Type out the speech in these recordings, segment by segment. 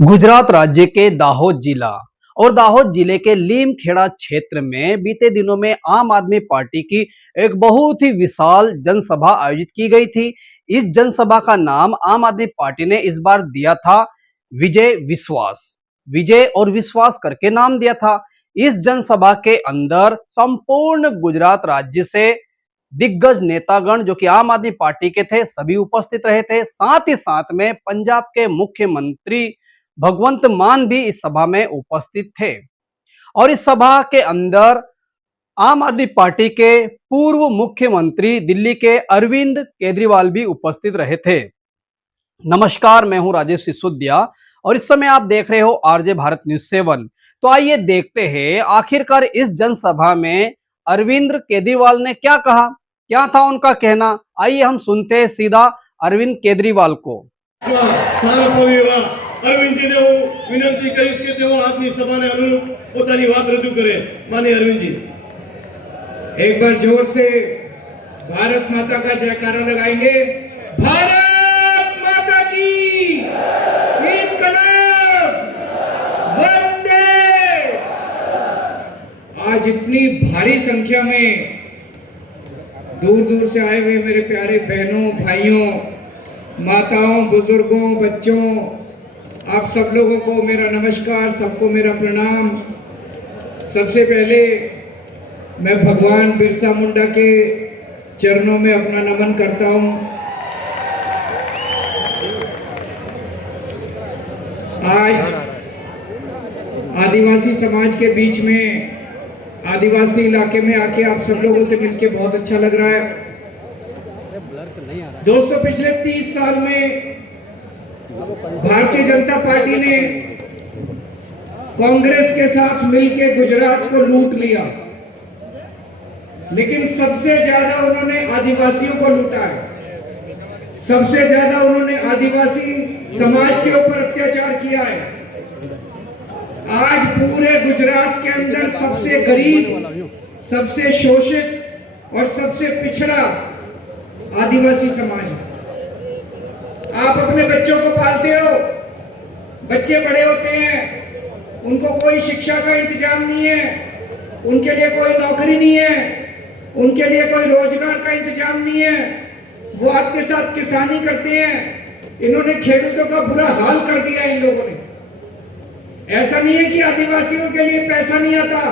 गुजरात राज्य के दाहोद जिला और दाहोद जिले के लीमखेड़ा क्षेत्र में बीते दिनों में आम आदमी पार्टी की एक बहुत ही विशाल जनसभा आयोजित की गई थी। इस जनसभा का नाम आम आदमी पार्टी ने इस बार दिया था विजय विश्वास। विजय और विश्वास करके नाम दिया था। इस जनसभा के अंदर संपूर्ण गुजरात राज्य से दिग्गज नेतागण जो कि आम आदमी पार्टी के थे सभी उपस्थित रहे थे। साथ ही साथ में पंजाब के मुख्यमंत्री भगवंत मान भी इस सभा में उपस्थित थे और इस सभा के अंदर आम आदमी पार्टी के पूर्व मुख्यमंत्री दिल्ली के अरविंद केजरीवाल भी उपस्थित रहे थे। नमस्कार, मैं हूं राजेश सिसोदिया और इस समय आप देख रहे हो आरजे भारत न्यूज 7। तो आइए देखते हैं आखिरकार इस जनसभा में अरविंद केजरीवाल ने क्या कहा, क्या था उनका कहना। आइए हम सुनते हैं सीधा अरविंद केजरीवाल को। અરવિંદજીને હું વિનંતી કરીશ કે તેઓ આજની સભાને અનુરૂપ પોતાની વાત રજૂ કરે। માનનીય અરવિંદજી, एक बार जोर से भारत माता का जयकारा लगाएंगे। भारत माता की इंकलाब वंदे। आज इतनी भारी संख्या में दूर दूर से आए हुए मेरे प्यारे बहनों, भाइयों, माताओं, बुजुर्गों, बच्चों, आप सब लोगों को मेरा नमस्कार, सबको मेरा प्रणाम। सबसे पहले मैं भगवान बिरसा मुंडा के चरणों में अपना नमन करता हूं। आज आदिवासी समाज के बीच में, आदिवासी इलाके में आके आप सब लोगों से मिलके बहुत अच्छा लग रहा है। दोस्तों, पिछले 30 साल में भारतीय जनता पार्टी ने कांग्रेस के साथ मिलकर गुजरात को लूट लिया, लेकिन सबसे ज्यादा उन्होंने आदिवासियों को लूटा है। सबसे ज्यादा उन्होंने आदिवासी समाज के ऊपर अत्याचार किया है। आज पूरे गुजरात के अंदर सबसे गरीब, सबसे शोषित और सबसे पिछड़ा आदिवासी समाज है। आप अपने बच्चों को पालते हो, बच्चे बड़े होते हैं, उनको कोई शिक्षा का इंतजाम नहीं है, उनके लिए कोई नौकरी नहीं है, उनके लिए कोई रोजगार का इंतजाम नहीं है। वो आपके साथ किसानी करते हैं। इन्होंने खेडूतों का बुरा हाल कर दिया इन लोगों ने। ऐसा नहीं है कि आदिवासियों के लिए पैसा नहीं आता।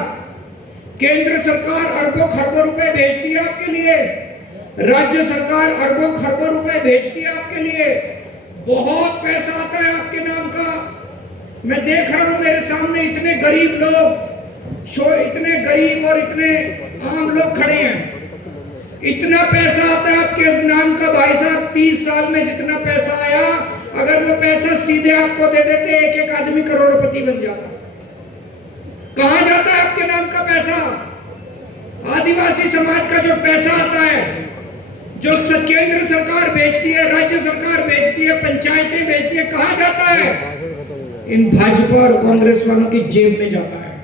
केंद्र सरकार अरबों खरबों रुपए भेजती है आपके लिए, राज्य सरकार अरबों खरबों रुपए भेजती है आपके लिए। बहुत पैसा आता है आपके नाम का। मैं देख रहा हूं मेरे सामने इतने गरीब लोग, इतने गरीब और इतने आम लोग खड़े हैं। इतना पैसा आता है आपके नाम का भाई साहब। 30 साल में जितना पैसा आया, अगर वो पैसा सीधे आपको दे देते, एक एक आदमी करोड़पति बन जाता। कहां जाता है आपके नाम का पैसा? आदिवासी समाज का जो पैसा आता है, जो केंद्र सरकार बेचती है, राज्य सरकार बेचती है, पंचायतें बेचती है, कहां जाता है? इन भाजपा और कांग्रेस वालों की जेब में जाता है।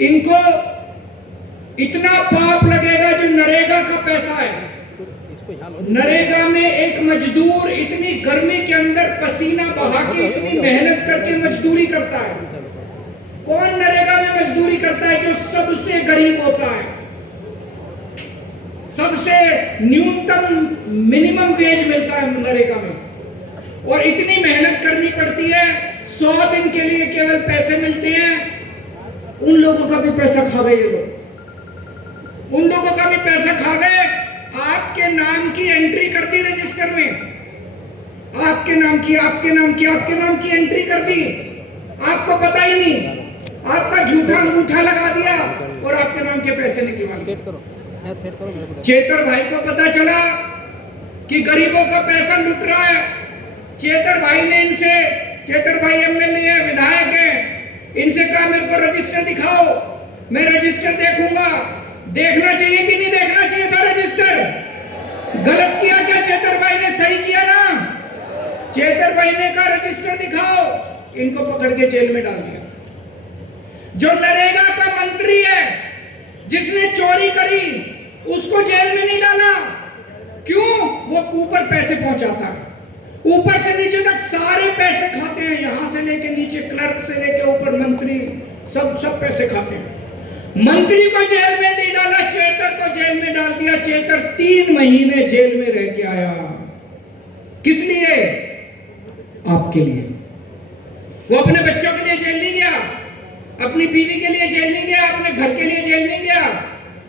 इनको इतना पाप लगेगा जो नरेगा का पैसा है। नरेगा में एक मजदूर इतनी गर्मी के अंदर पसीना बहा के इतनी मेहनत करके मजदूरी करता है। कौन नरेगा में मजदूरी करता है? जो सबसे गरीब होता है, सबसे न्यूनतम मिनिमम वेज मिलता है नरेगा में, और इतनी मेहनत करनी पड़ती है। 100 दिन के लिए केवल पैसे मिलते हैं। उन लोगों का भी पैसा खा गए ये लोग, उन लोगों का भी पैसा खा गए। आपके नाम की एंट्री कर दी रजिस्टर में, आपके नाम की, आपके नाम की, आपके नाम की एंट्री कर दी। आपको पता ही नहीं, आपका झूठा अंगूठा लगा दिया और आपके नाम के पैसे निकलवा दिए। चेतर भाई को पता चला कि गरीबों का पैसा लूट रहा है। चेतर भाई ने इनसे, चेतर भाई एमएलए है, विधायक है, इनसे कहा मेरे को रजिस्टर दिखाओ, मैं रजिस्टर देखूंगा। देखना चाहिए कि नहीं देखना चाहिए था रजिस्टर? गलत किया क्या चेतर भाई ने? सही किया ना? चेतर भाई ने कहा रजिस्टर दिखाओ, इनको पकड़ के जेल में डाल दिया। जो नरेगा का मंत्री है, जिसने चोरी करी, उसको जेल में नहीं डाला। क्यों? वो ऊपर पैसे पहुंचाता है, ऊपर से नीचे तक सारे पैसे खाते लेके नीचे क्लर्क से लेके ऊपर मंत्री, सब पैसे खाते हैं। मंत्री को जेल में नहीं डाला, चेतर को जेल में डाल दिया। चेतर 3 महीने जेल में रह के आया। किस लिए? आपके लिए। वो अपने बच्चों के लिए जेल नहीं गया, अपनी बीवी के लिए जेल नहीं गया, अपने घर के लिए जेल नहीं गया,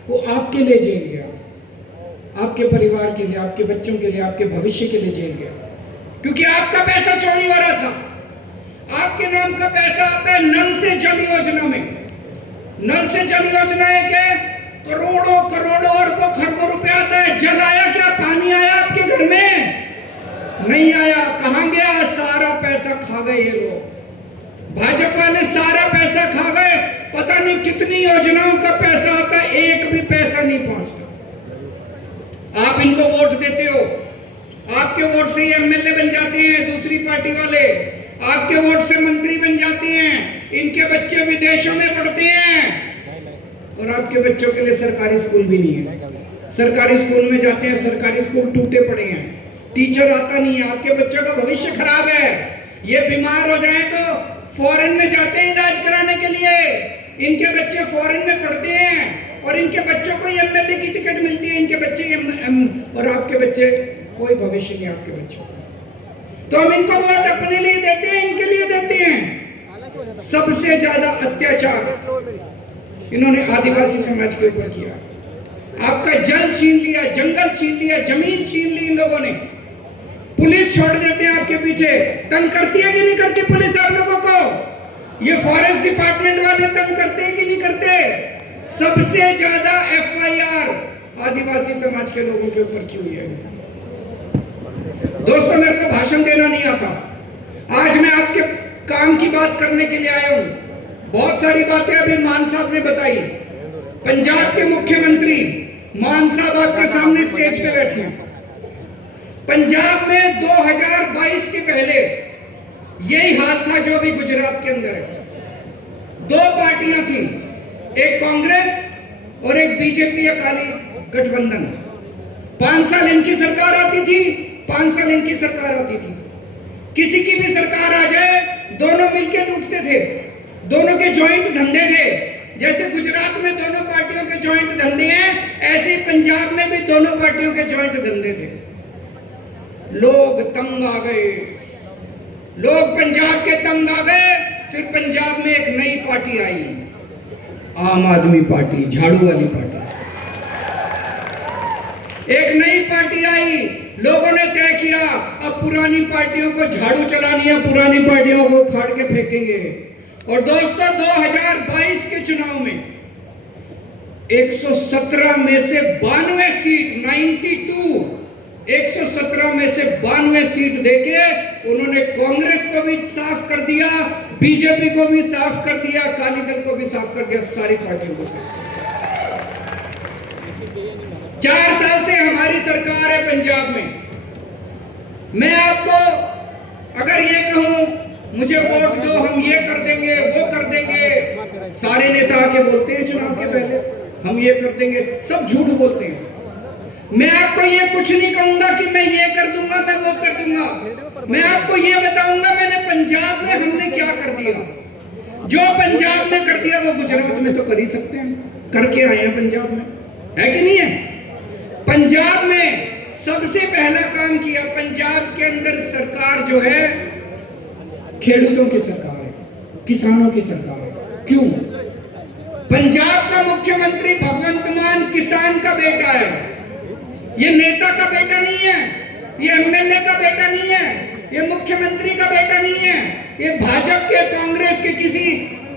वो आपके लिए जेल गया, आपके परिवार के लिए, आपके बच्चों के लिए, आपके भविष्य के लिए जेल गया। क्योंकि आपका पैसा चोरी हो रहा था। आपके नाम का पैसा आता है नल से जल योजना में। नल से जल योजना है कि करोड़ों करोड़ों अरबों खरबों रुपए आता है। जल आया क्या? पानी आया आपके घर में? नहीं आया। कहां गया? सारा पैसा खा गए ये लोग। भाजपा ने सारा पैसा खा गए। पता नहीं कितनी योजनाओं का पैसा आता है, एक भी पैसा नहीं पहुंचता। आप इनको वोट देते हो, आपके वोट से ये एमएलए बन जाते हैं दूसरी पार्टी वाले, आपके वोट से मंत्री बन जाते हैं, इनके बच्चे विदेशों में पढ़ते हैं और आपके बच्चों के लिए सरकारी स्कूल भी नहीं है। सरकारी स्कूल में जाते हैं, सरकारी स्कूल टूटे पड़े हैं, टीचर आता नहीं है, आपके बच्चों का भविष्य खराब है। ये बीमार हो जाए तो फॉरेन में जाते हैं इलाज कराने के लिए, इनके बच्चे फॉरेन में पढ़ते हैं और इनके बच्चों को एमएलए की टिकट मिलती है, इनके बच्चे और आपके बच्चे कोई भविष्य नहीं आपके बच्चों। तो हम इनको वोट अपने लिए देते हैं, इनके लिए देते हैं। सबसे ज्यादा अत्याचार इन्होंने आदिवासी समाज के ऊपर किया। आपका जल छीन लिया, जंगल छीन लिया, जमीन छीन ली इन लोगों ने। पुलिस छोड़ देते हैं आपके पीछे। तंग करती है कि नहीं करती पुलिस आप लोगों को? ये फॉरेस्ट डिपार्टमेंट वाले तंग करते हैं कि नहीं करते? सबसे ज्यादा एफआईआर आदिवासी समाज के लोगों के ऊपर की हुई है। दोस्तों, मेरे को भाषण देना नहीं आता। आज मैं आपके काम की बात करने के लिए आया हूं। बहुत सारी बातें अभी मान साहब ने बताई। पंजाब के मुख्यमंत्री मान साहब आपके सामने स्टेज पे बैठे हैं। पंजाब में 2022 के पहले यही हाल था जो भी गुजरात के अंदर है। 2 पार्टियां थी, एक कांग्रेस और एक बीजेपी अकाली गठबंधन। 5 साल इनकी सरकार आती थी, 5 साल इनकी सरकार आती थी। किसी की भी सरकार आ जाए, दोनों मिलकर लूटते थे, दोनों के जॉइंट धंधे थे। जैसे गुजरात में दोनों पार्टियों के जॉइंट धंधे हैं, ऐसे पंजाब में भी दोनों पार्टियों के जॉइंट धंधे थे। लोग तंग आ गए, लोग पंजाब के तंग आ गए। फिर पंजाब में एक नई पार्टी आई, आम आदमी पार्टी, झाड़ू वाली पार्टी। एक नई पार्टी आई, लोगों ने तय किया अब पुरानी पार्टियों को झाड़ू चलानी है, पुरानी पार्टियों को उखाड़ के फेंकेंगे। और दोस्तों, 2022 के चुनाव में 117 में से 92 सीट, 117 में से 92 सीट देके उन्होंने कांग्रेस को भी साफ कर दिया, बीजेपी को भी साफ कर दिया, अकाली दल को भी साफ कर दिया, सारी पार्टियों को साफ। 4 साल से हमारी सरकार है पंजाब में। मैं आपको अगर ये कहूं मुझे वोट दो, हम ये कर देंगे, वो कर देंगे, सारे नेता आके बोलते हैं चुनाव के पहले हम ये कर देंगे, सब झूठ बोलते हैं। मैं आपको ये कुछ नहीं कहूंगा कि मैं ये कर दूंगा, मैं वो कर दूंगा। मैं आपको ये बताऊंगा मैंने पंजाब में हमने क्या कर दिया। जो पंजाब में कर दिया वो गुजरात में तो कर ही सकते हैं, करके आए हैं पंजाब में, है कि नहीं है? पंजाब में सबसे पहला काम किया, पंजाब के अंदर सरकार जो है खेडूतों की सरकार है, किसानों की सरकार है। क्यों? पंजाब का मुख्यमंत्री भगवंत मान किसान का बेटा है। ये नेता का बेटा नहीं है, ये एमएलए का बेटा नहीं है, ये मुख्यमंत्री का बेटा नहीं है, ये भाजपा के कांग्रेस के किसी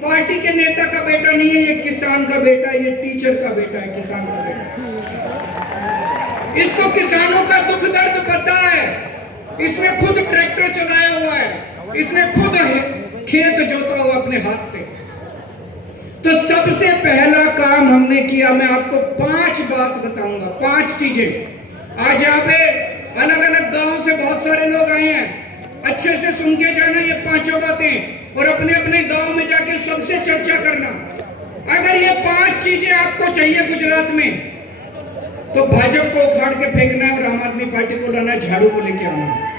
पार्टी के नेता का बेटा नहीं है, ये किसान का बेटा है, ये टीचर का बेटा है, किसान का बेटा। इसको किसानों का दुख दर्द पता है, इसने खुद ट्रैक्टर चलाया हुआ है, इसने खुद खेत जोता हुआ अपने हाथ से। तो सबसे पहला काम हमने किया, मैं आपको 5 बात बताऊंगा, 5 चीजें। आज यहाँ पे अलग अलग गांव से बहुत सारे लोग आए हैं, अच्छे से सुन के जाना ये 5 बातें और अपने अपने गांव में जाके सबसे चर्चा करना। अगर ये 5 चीजें आपको चाहिए गुजरात में, तो भाजपा को उखाड़ के फेंकना है और आम आदमी पार्टी को लाना है, झाड़ू को लेके आना है।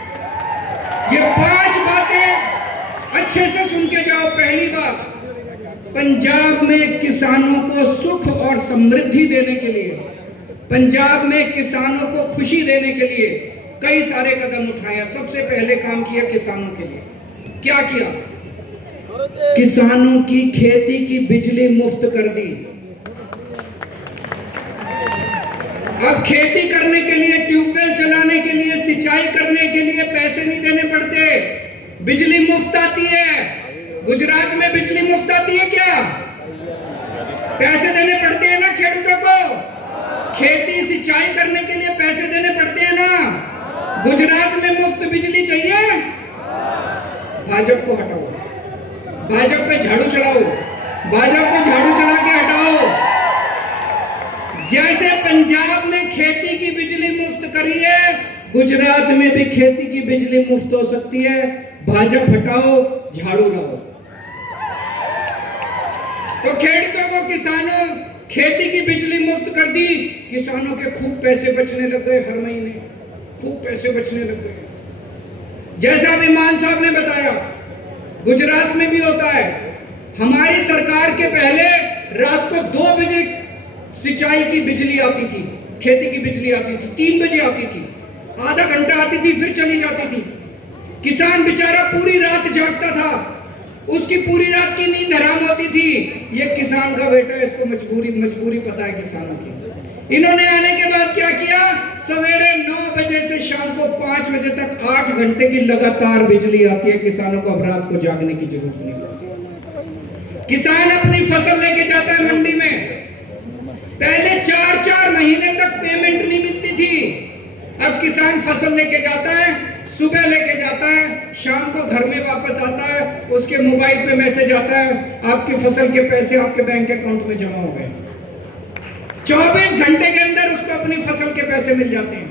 ये 5 बातें अच्छे से सुन के जाओ। पहली बात, पंजाब में किसानों को सुख और समृद्धि देने के लिए, पंजाब में किसानों को खुशी देने के लिए कई सारे कदम उठाए। सबसे पहले काम किया किसानों के लिए। क्या किया? किसानों की खेती की बिजली मुफ्त कर दी। अब खेती करने के लिए, ट्यूबवेल चलाने के लिए, सिंचाई करने के लिए पैसे नहीं देने पड़ते, बिजली मुफ्त आती है। गुजरात में बिजली मुफ्त आती है क्या? पैसे देने पड़ते हैं ना खेडूतों को। खेती सिंचाई करने के लिए पैसे देने पड़ते हैं ना। गुजरात में मुफ्त बिजली चाहिए? भाजपा को हटाओ, भाजपा पे झाड़ू चलाओ, भाजपा पे झाड़ू चला के हटाओ। जैसे पंजाब में खेती की बिजली मुफ्त करी है, गुजरात में भी खेती की बिजली मुफ्त हो सकती है। भाजपा हटाओ, झाड़ू लाओ। तो खेडूतों को, किसानों, खेती की बिजली मुफ्त कर दी। किसानों के खूब पैसे बचने लग गए, हर महीने खूब पैसे बचने लग गए। जैसा अभी मान साहब ने बताया, गुजरात में भी होता है। हमारी सरकार के पहले रात को 2 बजे सिंचाई की बिजली आती थी, खेती की बिजली आती थी, 3 बजे आती थी, आधा घंटा आती थी, फिर चली जाती थी। किसान बेचारा पूरी रात जागता था, उसकी पूरी रात की नींद हराम होती थी। ये किसान का बेटा, इसको मजबूरी पता है किसानों की। इन्होंने आने के बाद क्या किया? सवेरे 9 बजे से शाम को 5 बजे तक 8 घंटे की लगातार बिजली आती है। किसानों को अब रात को जागने की जरूरत नहीं पड़ती। किसान अपनी फसल लेके जाता है मंडी में। पहले 4-4 महीने तक पेमेंट नहीं मिलती थी। अब किसान फसल लेके जाता है, सुबह लेके जाता है, शाम को घर में वापस आता है, उसके मोबाइल पे मैसेज आता है, आपकी फसल के पैसे आपके बैंक अकाउंट में जमा हो गए। 24 घंटे के अंदर उसको अपनी फसल के पैसे मिल जाते हैं।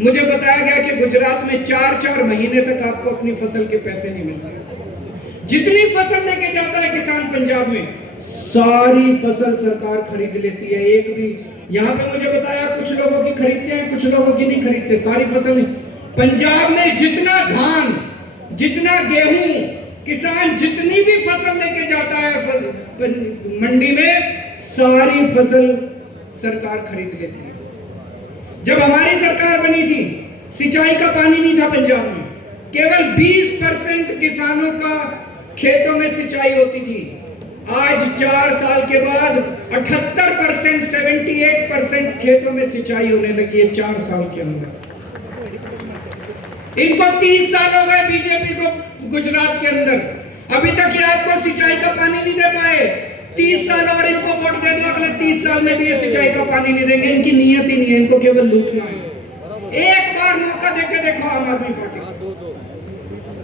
मुझे बताया गया कि गुजरात में 4-4 महीने तक आपको अपनी फसल के पैसे नहीं मिलते। जितनी फसल लेके जाता है किसान पंजाब में, सारी फसल सरकार खरीद लेती है। एक भी, यहाँ पे मुझे बताया कुछ लोगों की खरीदते हैं, कुछ लोगों की नहीं खरीदते। सारी फसल पंजाब में जितना धान, जितना गेहूं, किसान जितनी भी फसल लेके जाता है मंडी में, सारी फसल सरकार खरीद लेती है। जब हमारी सरकार बनी थी, सिंचाई का पानी नहीं था पंजाब में। केवल 20% किसानों का खेतों में सिंचाई होती थी। आज 4 साल के बाद 78%, 78% खेतों में सिंचाई होने लगी है 4 साल के अंदर। इनको 30 साल हो गए बीजेपी को गुजरात के अंदर, अभी तक ये आपको सिंचाई का पानी नहीं दे पाए। 30 साल और इनको वोट दे दो, अगले 30 साल में भी ये सिंचाई का पानी नहीं देंगे। इनकी नीयत ही नहीं है, इनको केवल लूटना है। एक बार मौका देके देखो आम आदमी पार्टी।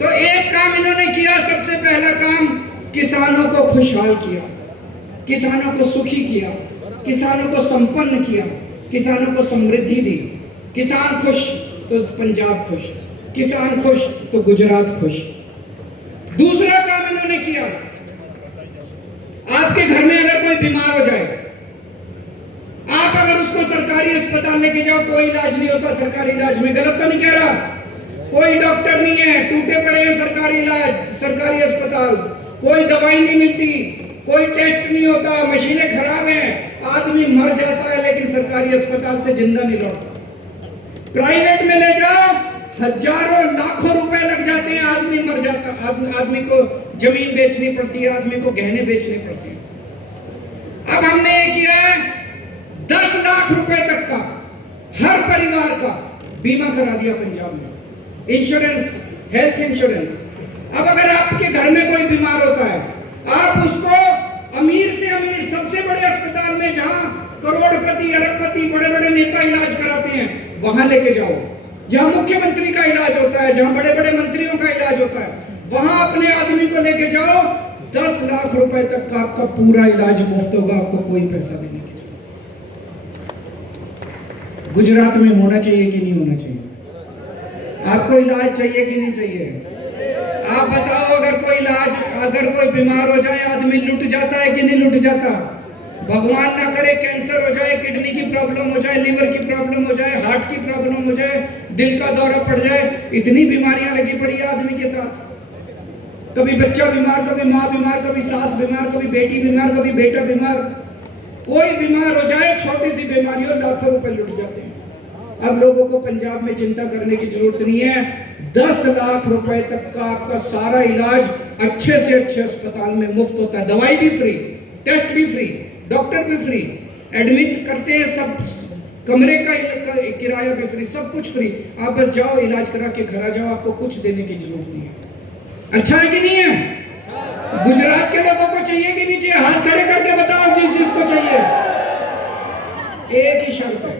तो एक काम इन्होंने किया, सबसे पहला काम, किसानों को खुशहाल किया, किसानों को सुखी किया, किसानों को संपन्न किया, किसानों को समृद्धि दी। किसान खुश तो पंजाब खुश, किसान खुश तो गुजरात खुश। दूसरा काम इन्होंने किया, आपके घर में अगर कोई बीमार हो जाए, आप अगर उसको सरकारी अस्पताल लेके जाओ, कोई इलाज नहीं होता सरकारी इलाज में। गलत तो नहीं कह रहा? कोई डॉक्टर नहीं है, टूटे पड़े हैं सरकारी इलाज, सरकारी अस्पताल, कोई दवाई नहीं मिलती, कोई टेस्ट नहीं होता, मशीनें खराब हैं, आदमी मर जाता है, लेकिन सरकारी अस्पताल से जिंदा नहीं लौटता। प्राइवेट में ले जाओ, हजारों लाखों रुपए लग जाते हैं, आदमी मर जाता, आदमी को जमीन बेचनी पड़ती है, आदमी को गहने बेचने पड़ते हैं। अब हमने ये किया है, 10 लाख रुपए तक का हर परिवार का बीमा करा दिया पंजाब में, इंश्योरेंस, हेल्थ इंश्योरेंस। अब अगर आपके घर में कोई बीमार होता है, आप उसको अमीर से अमीर सबसे बड़े अस्पताल में, जहां करोड़पति, अरबपति, बड़े बड़े नेता इलाज कराते हैं, वहां लेके जाओ। जहां मुख्यमंत्री का इलाज होता है, जहां बड़े बड़े मंत्रियों का इलाज होता है, वहां अपने आदमी को लेके जाओ। 10 लाख रुपए तक का आपका पूरा इलाज मुफ्त होगा, आपको कोई पैसा देने की जरूरत। गुजरात में होना चाहिए कि नहीं होना चाहिए? आपको इलाज चाहिए कि नहीं चाहिए? आप बताओ, अगर कोई बीमार हो जाए, आदमी लुट जाता है कि नहीं लुट जाता? भगवान ना करे कैंसर हो जाए, किडनी की प्रॉब्लम हो जाए, लीवर की प्रॉब्लम हो जाए, हार्ट की प्रॉब्लम हो जाए, दिल का दौरा पड़ जाए, इतनी बीमारियां लगी पड़ी है आदमी के साथ। कभी बच्चा बीमार, कभी माँ बीमार, कभी सास बीमार, कभी बेटी बीमार, कभी बेटा बीमार। कोई बीमार हो जाए, छोटी सी बीमारी हो, लाखों रुपए लुट जाते हैं। अब लोगों को पंजाब में चिंता करने की जरूरत नहीं है। 10 लाख रुपए तक का आपका सारा इलाज अच्छे से अच्छे अस्पताल में मुफ्त होता है। दवाई भी फ्री, टेस्ट भी फ्री, डॉक्टर भी फ्री, एडमिट करते हैं, सब कमरे का किराया भी फ्री, सब कुछ फ्री। आप बस जाओ, इलाज करा के घर आ जाओ, आपको कुछ देने की जरूरत नहीं है। अच्छा है कि नहीं है? गुजरात के लोगों को चाहिए कि नहीं चाहिए? हाथ खड़े करके बताओ जिस जिसको चाहिए। एक ही शर्त है,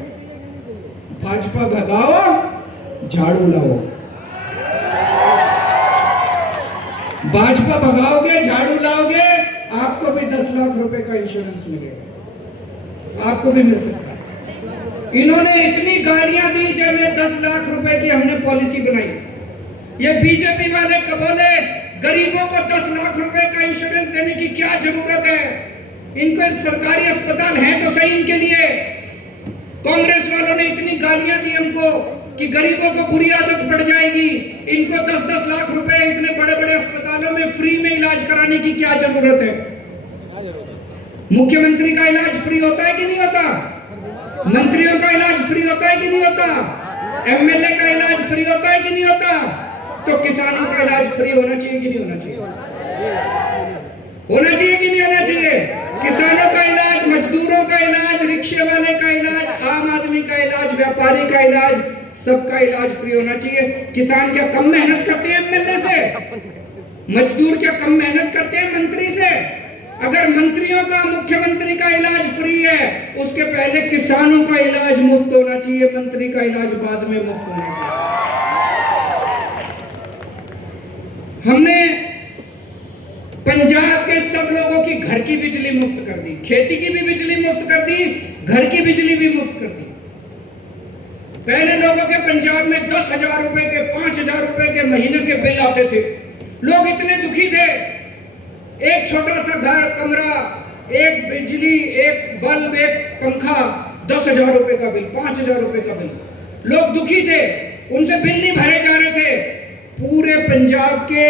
भाजपा भगाओ, झाड़ू लाओ। भाजपा भगाओगे, झाड़ू लाओगे, आपको भी 10 लाख रुपए का इंश्योरेंस मिलेगा, आपको भी मिल सकता है। इन्होंने इतनी गालियां दी जब ये 10 लाख रुपए की हमने पॉलिसी बनाई। ये बीजेपी वाले बोले गरीबों को 10 लाख रुपए का इंश्योरेंस देने की क्या जरूरत है, इनको सरकारी अस्पताल है तो सही इनके लिए। कांग्रेस वालों ने इतनी गालियां दी हमको कि गरीबों को बुरी आदत पड़ जाएगी, इनको 10-10 लाख रुपए इतने बड़े बड़े अस्पतालों में फ्री में इलाज कराने की क्या जरूरत है। मुख्यमंत्री का इलाज फ्री होता है कि नहीं होता? मंत्रियों का इलाज फ्री होता है कि नहीं होता? एमएलए का इलाज फ्री होता है कि नहीं होता? तो किसानों का इलाज फ्री होना चाहिए कि नहीं होना चाहिए? होना चाहिए कि नहीं होना चाहिए? किसानों का इलाज, मजदूरों का इलाज, रिक्शे वाले का इलाज, आम आदमी का इलाज, व्यापारी का इलाज, सबका इलाज फ्री होना चाहिए। किसान क्या कम मेहनत करते हैं एमएलए से? मजदूर क्या कम मेहनत करते हैं मंत्री से? अगर मंत्रियों का, मुख्यमंत्री का इलाज फ्री है, उसके पहले किसानों का इलाज मुफ्त होना चाहिए, मंत्री का इलाज बाद में मुफ्त होना चाहिए। हमने पंजाब के सब लोगों की घर की बिजली मुफ्त कर दी, खेती की भी बिजली मुफ्त कर दी, घर की बिजली भी मुफ्त कर दी। पहले लोगों के पंजाब में 10,000 रुपए के, 5,000 रुपए के महीने के बिल आते थे। लोग इतने दुखी थे, एक छोटा सा घर, कमरा, एक बिजली, एक बल्ब, एक पंखा, 10,000 रुपए का बिल, 5,000 रुपए का बिल। लोग दुखी थे, उनसे बिल नहीं भरे जा रहे थे। पूरे पंजाब के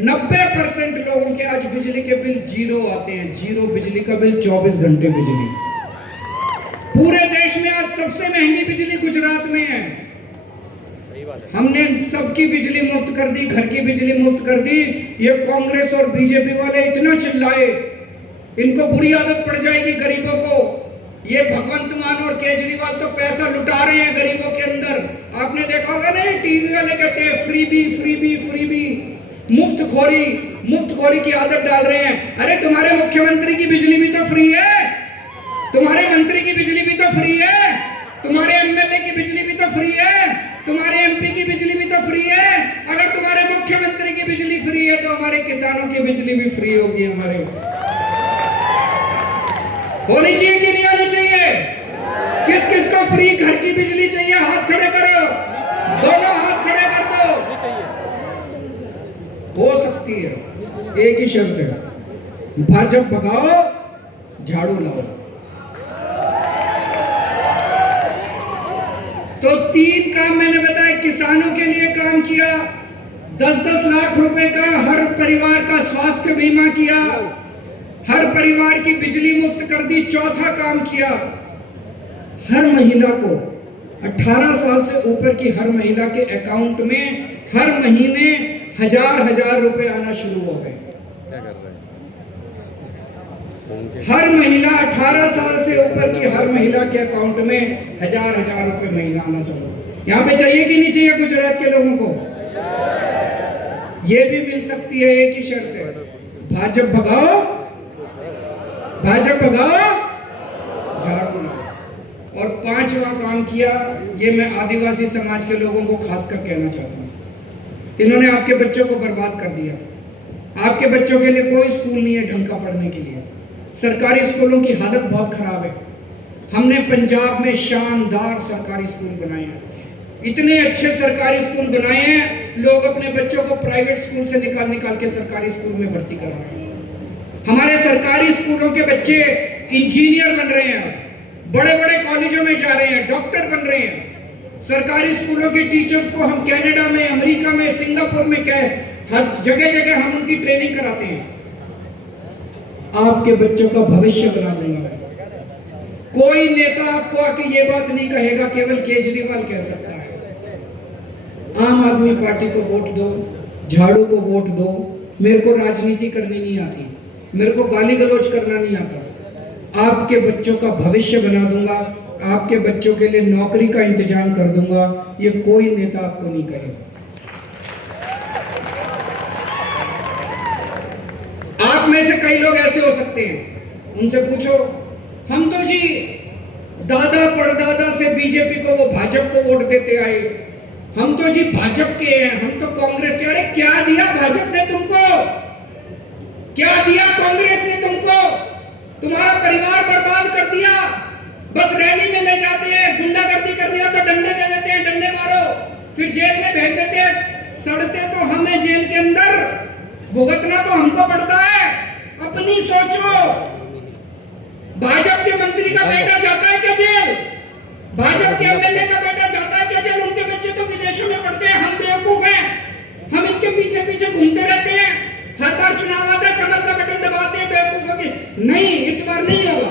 90% लोगों के आज बिजली के बिल जीरो आते हैं, जीरो बिजली का बिल, 24 घंटे बिजली। पूरे देश में आज सबसे महंगी बिजली गुजरात में है। हमने सबकी बिजली मुफ्त कर दी, घर की बिजली मुफ्त कर दी। ये कांग्रेस और बीजेपी वाले इतना चिल्लाए, इनको बुरी आदत पड़ जाएगी गरीबों को। ये भगवंत मान और केजरीवाल तो पैसा लुटा रहे हैं गरीबों के अंदर। आपने देखा होगा ना, टीवी वाले कहते हैं फ्रीबी फ्रीबी फ्रीबी, मुफ्तखोरी की आदत डाल रहे हैं। अरे तुम्हारे मुख्यमंत्री की बिजली भी तो फ्री है, तुम्हारे मंत्री की बिजली भी तो फ्री है, तुम्हारे एमएलए की बिजली भी तो फ्री है, तुम्हारे एमपी की बिजली भी तो फ्री है। अगर तुम्हारे मुख्यमंत्री की बिजली फ्री है तो हमारे किसानों की बिजली भी फ्री होगी। हमारे होनी चाहिए कि नहीं होनी चाहिए? किस किस को फ्री घर की बिजली चाहिए? हाथ खड़े करो, दोनों हाथ खड़े कर दो। हो सकती है, एक ही शर्त है, भाजपा भगाओ, झाड़ू लाओ। तो 3 काम मैंने बताया, किसानों के लिए काम किया, 10-10 लाख रुपए का हर परिवार का स्वास्थ्य बीमा किया, हर परिवार की बिजली मुफ्त कर दी। चौथा काम किया, हर महिला को 18 साल से ऊपर की हर महिला के अकाउंट में हर महीने 1000 रुपए आना शुरू हो गए। हर महिला 18 साल से ऊपर की हर महिला के अकाउंट में 1000 रुपए महीना आना चाहिए। यहाँ पे चाहिए कि नहीं चाहिए गुजरात के लोगों को? ये भी मिल सकती है, एक ही शर्त है, भाजपा भगाओ, भाजपा भगाओ, झाड़ू लाओ। और 5वां काम किया, ये मैं आदिवासी समाज के लोगों को खासकर कहना चाहता हूँ। इन्होंने आपके बच्चों को बर्बाद कर दिया। आपके बच्चों के लिए कोई स्कूल नहीं है ढंग का पढ़ने के लिए। सरकारी स्कूलों की हालत बहुत खराब है। हमने पंजाब में शानदार सरकारी स्कूल बनाए हैं, इतने अच्छे सरकारी स्कूल बनाए हैं, लोग अपने बच्चों को प्राइवेट स्कूल से निकाल के सरकारी स्कूल में भर्ती करा रहे हैं। हमारे सरकारी स्कूलों के बच्चे इंजीनियर बन रहे हैं, बड़े बड़े कॉलेजों में जा रहे हैं, डॉक्टर बन रहे हैं। सरकारी स्कूलों के टीचर्स को हम कनाडा में, अमेरिका में, सिंगापुर में हर जगह जगह हम उनकी ट्रेनिंग कराते हैं। आपके बच्चों का भविष्य बना दूंगा। कोई नेता आपको आके ये बात नहीं कहेगा, केवल केजरीवाल कह सकता है। आम आदमी पार्टी को वोट दो, झाड़ू को वोट दो। मेरे को राजनीति करनी नहीं आती, मेरे को गाली गलौज करना नहीं आता। आपके बच्चों का भविष्य बना दूंगा, आपके बच्चों के लिए नौकरी का इंतजाम कर दूंगा। ये कोई नेता आपको नहीं कहेगा। आप में से कई लोग ऐसे हो सकते हैं, उनसे पूछो, हम तो जी दादा परदादा से बीजेपी को, वो भाजपा को वोट देते आए, हम तो जी भाजपा के हैं, हम तो कांग्रेस के। अरे क्या दिया भाजपा ने तुमको? क्या दिया कांग्रेस ने तुमको? तुम्हारा परिवार बर्बाद कर दिया। बस रैली में ले जाते हैं, गुंडागर्दी कर दिया तो डंडे दे देते हैं, डंडे मारो, फिर जेल में भेज देते हैं। सड़ते तो हमें जेल के अंदर, भुगतना तो हमको पड़ता है। अपनी सोचो, भाजपा के मंत्री का बेटा जाता है क्या जेल? भाजपा के एमएलए का बेटा जाता है क्या जेल? उनके बच्चे तो विदेशों में पढ़ते हैं। हम बेवकूफ हैं, हम इनके पीछे पीछे घूमते रहते हैं। हर बार चुनाव आता है, कमर का बटन दबाते हैं बेवकूफों की। नहीं, इस बार नहीं होगा।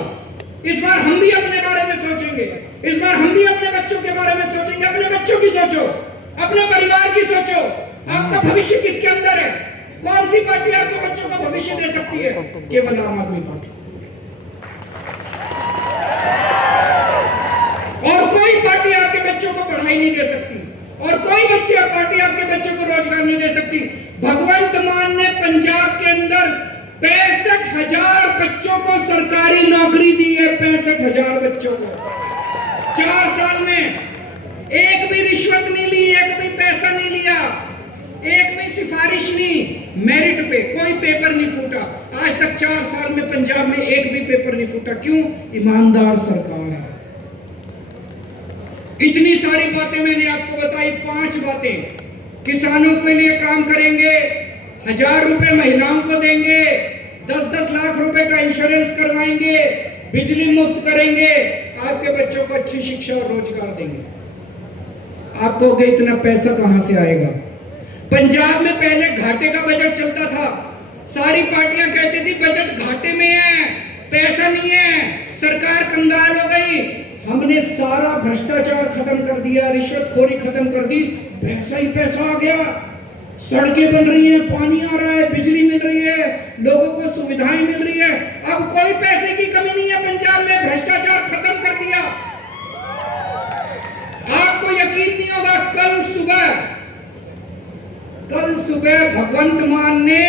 इस बार हम भी अपने बारे में सोचेंगे, इस बार हम भी अपने बच्चों के बारे में सोचेंगे। अपने बच्चों की सोचो, अपने परिवार की सोचो। आपका भविष्य किसके अंदर है? कौन सी पार्टी आपके बच्चों का भविष्य दे सकती है? केवल आम आदमी पार्टी। और कोई पार्टी आपके बच्चों को पढ़ाई नहीं दे सकती, और कोई बच्ची पार्टी आपके बच्चों को रोजगार नहीं दे सकती। भगवंत मान ने पंजाब के अंदर 65,000 बच्चों को सरकारी नौकरी दी है। 65,000 बच्चों को 4 साल में। एक भी रिश्वत नहीं ली, एक भी पैसा नहीं लिया, एक भी सिफारिश नहीं। मेरिट पे कोई पेपर नहीं फूटा। आज तक 4 साल में पंजाब में एक भी पेपर नहीं फूटा। क्यों? ईमानदार सरकार है। इतनी सारी बातें मैंने आपको बताई, 5 बातें। किसानों के लिए काम करेंगे, 1000 रुपए महिलाओं को देंगे, 10-10 लाख रुपए का इंश्योरेंस करवाएंगे, बिजली मुफ्त करेंगे, आपके बच्चों को अच्छी शिक्षा और रोजगार देंगे। आप कहोगे इतना पैसा कहां से आएगा? पंजाब में पहले घाटे का बजट चलता था। सारी पार्टियां कहती थी बजट घाटे में है, पैसा नहीं है, सरकार कंगाल हो गई। हमने सारा भ्रष्टाचार खत्म कर दिया, रिश्वतखोरी खत्म कर दी, पैसा ही पैसा आ गया। सड़कें बन रही हैं, पानी आ रहा है, बिजली मिल रही है, लोगों को सुविधाएं मिल रही है। अब कोई पैसे की कमी नहीं है पंजाब में। भ्रष्टाचार खत्म कर दिया। आपको यकीन नहीं होगा, कल सुबह भगवंत मान ने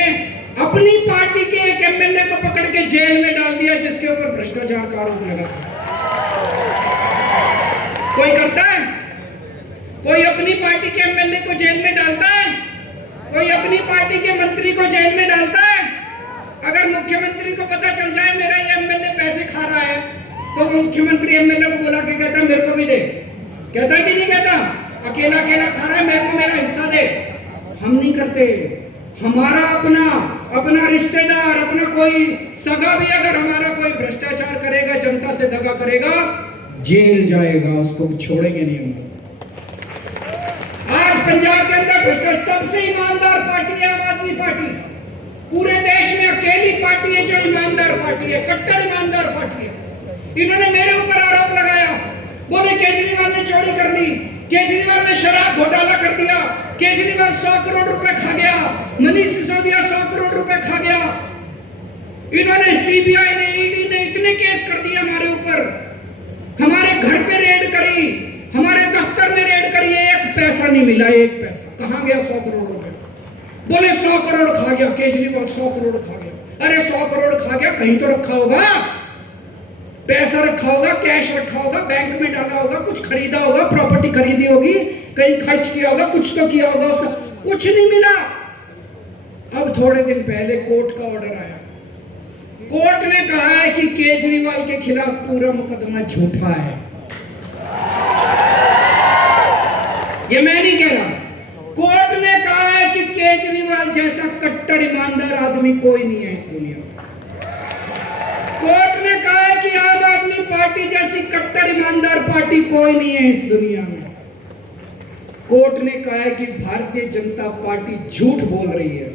अपनी पार्टी के एक एमएलए को पकड़ के जेल में डाल दिया, जिसके ऊपर भ्रष्टाचार का आरोप लगा था। कोई करता है? कोई अपनी पार्टी के एमएलए को जेल में डालता है? कोई अपनी पार्टी के मंत्री को जेल में डालता है? अगर मुख्यमंत्री को पता चल जाए मेरा ये एमएलए पैसे खा रहा है, तो मुख्यमंत्री एमएलए को बुला के कहता है मेरे को भी दे। कहता है कि नहीं कहता? अकेला अकेला खा रहा है, मेरे को मेरा हिस्सा दे। हम नहीं करते। हमारा अपना रिश्तेदार, अपना कोई सगा भी अगर हमारा कोई भ्रष्टाचार करेगा, जनता से दगा करेगा, जेल जाएगा, उसको छोड़ेंगे नहीं हम। आज पंजाब के अंदर भ्रष्टाचार सबसे ईमानदार पार्टी है आम आदमी पार्टी। पूरे देश में अकेली पार्टी है जो ईमानदार पार्टी है, कट्टर ईमानदार पार्टी है। इन्होंने मेरे ऊपर आरोप लगाया, बोले केजरीवाल ने चोरी कर ली, केजरीवाल ने शराब घोटाला कर दिया, केजरीवाल 100 करोड़ रुपए खा गया, मनीष सिसोदिया 100 करोड़ रुपए खा गया। इन्होंने सीबीआई ने, ईडी ने इतने केस कर दिए हमारे ऊपर, हमारे घर पे रेड करी, हमारे दफ्तर में रेड करी, एक पैसा नहीं मिला। एक पैसा कहां गया? 100 करोड़ रुपए। बोले 100 करोड़ खा गया केजरीवाल, 100 करोड़ खा गया। अरे 100 करोड़ खा गया, कहीं तो रखा होगा, पैसा रखा होगा, कैश रखा होगा, बैंक में डाला होगा, कुछ खरीदा होगा, प्रॉपर्टी खरीदी होगी, कहीं खर्च किया होगा, कुछ तो किया होगा उसका, कुछ नहीं मिला। अब थोड़े दिन पहले कोर्ट का ऑर्डर आया। कोर्ट ने कहा है कि केजरीवाल के खिलाफ पूरा मुकदमा झूठा है। ये मैं नहीं कह रहा, कोर्ट ने कहा है कि केजरीवाल जैसा कट्टर ईमानदार आदमी कोई नहीं है इस दुनिया में। कोर्ट ने कहा है कि आम आदमी पार्टी जैसी कट्टर ईमानदार पार्टी कोई नहीं है इस दुनिया में। कोर्ट ने कहा है कि भारतीय जनता पार्टी झूठ बोल रही है,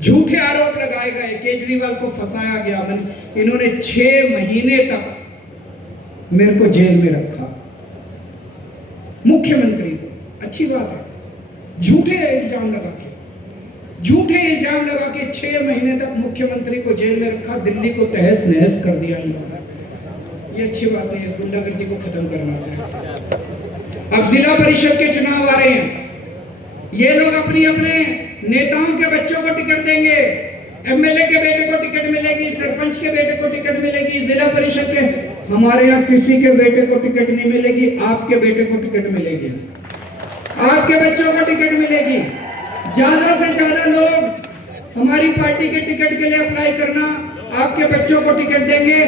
झूठे आरोप लगाए गए, केजरीवाल को फंसाया गया। इन्होंने 6 महीने तक मेरे को जेल में रखा, मुख्यमंत्री को। अच्छी बात है, झूठे इल्जाम लगा के 6 महीने तक मुख्यमंत्री को जेल में रखा, दिल्ली को तहस नहस कर दिया इन्होंने। ये अच्छी बात नहीं है, इस गुंडागर्दी को खत्म करना है। अब जिला परिषद के चुनाव आ रहे हैं, ये लोग अपने नेताओं के बच्चों को टिकट देंगे, एमएलए के बेटे को टिकट मिलेगी, सरपंच के बेटे को टिकट मिलेगी, जिला परिषद के। हमारे यहाँ किसी के बेटे को टिकट नहीं मिलेगी, आपके बेटे को टिकट मिलेगी, आपके बच्चों को टिकट मिलेगी। ज्यादा से ज्यादा लोग हमारी पार्टी के टिकट के लिए अप्लाई करना, आपके बच्चों को टिकट देंगे।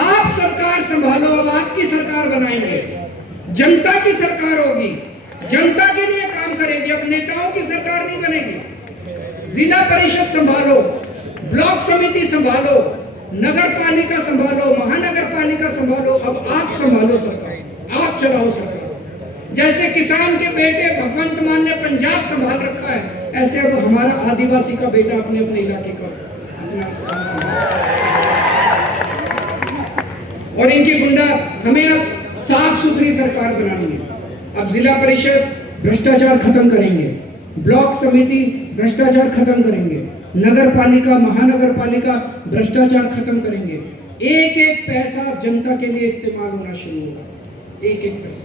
आप सरकार संभालो, अब आपकी सरकार बनाएंगे, जनता की सरकार होगी, जनता के लिए काम करेगी, अब नेताओं की सरकार नहीं बनेगी। जिला परिषद संभालो, ब्लॉक समिति संभालो, नगर पालिका संभालो, महानगर पालिका संभालो, अब आप संभालो सरकार, आप चलाओ सरकार। जैसे किसान के बेटे भगवंत मान ने पंजाब संभाल रखा है, ऐसे अब हमारा आदिवासी का बेटा अपने अपने इलाके का और इनकी गुंडा। हमें अब साफ सुथरी सरकार बनानी है। अब जिला परिषद भ्रष्टाचार खत्म करेंगे, ब्लॉक समिति भ्रष्टाचार खत्म करेंगे, नगर पालिका महानगर पालिका भ्रष्टाचार खत्म करेंगे। एक एक पैसा जनता के लिए इस्तेमाल होना शुरू होगा, एक एक पैसा।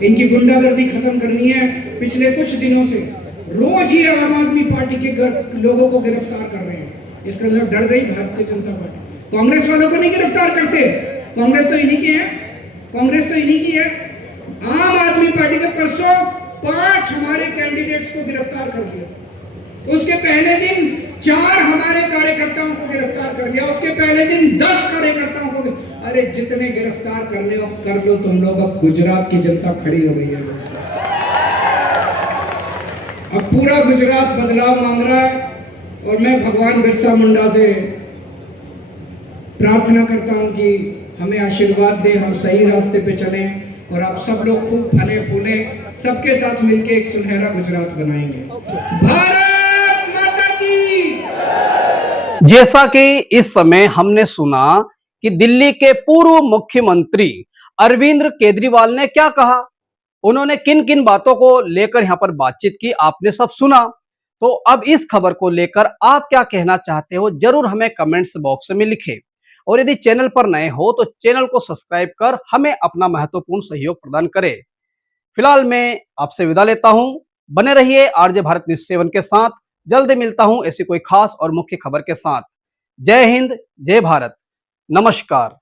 इनकी गुंडागर्दी खत्म करनी है। पिछले कुछ दिनों से रोज ही आम आदमी पार्टी के लोगों को गिरफ्तार कर रहे हैं। इसका मतलब डर गई भारतीय जनता पार्टी। कांग्रेस वालों को नहीं गिरफ्तार करते, कांग्रेस तो इन्हीं की है, कांग्रेस तो इन्हीं की है। आम आदमी पार्टी के परसों 5 हमारे कैंडिडेट्स को गिरफ्तार कर लिया, उसके पहले दिन 4 हमारे कार्यकर्ताओं को गिरफ्तार कर लिया, उसके पहले दिन 10 कार्यकर्ताओं को। अरे जितने गिरफ्तार कर लो तुम लोग। अब गुजरात की जनता खड़ी हो गई है, अब पूरा गुजरात बदलाव मांग रहा है। और मैं भगवान बिरसा मुंडा से प्रार्थना करता हूं कि हमें आशीर्वाद दे, हम सही रास्ते पे चलें और आप सब लोग खूब फले फूले, सबके साथ मिलकर एक सुनहरा गुजरात बनाएंगे। भारत माता की। जैसा कि इस समय हमने सुना कि दिल्ली के पूर्व मुख्यमंत्री अरविंद केजरीवाल ने क्या कहा, उन्होंने किन किन बातों को लेकर यहां पर बातचीत की, आपने सब सुना। तो अब इस खबर को लेकर आप क्या कहना चाहते हो, जरूर हमें कमेंट्स बॉक्स में लिखें। और यदि चैनल पर नए हो तो चैनल को सब्सक्राइब कर हमें अपना महत्वपूर्ण सहयोग प्रदान करें। फिलहाल मैं आपसे विदा लेता हूं, बने रहिए आरजे भारत न्यूज़ 7 के साथ। जल्द मिलता हूं ऐसी कोई खास और मुख्य खबर के साथ। जय हिंद, जय भारत, नमस्कार।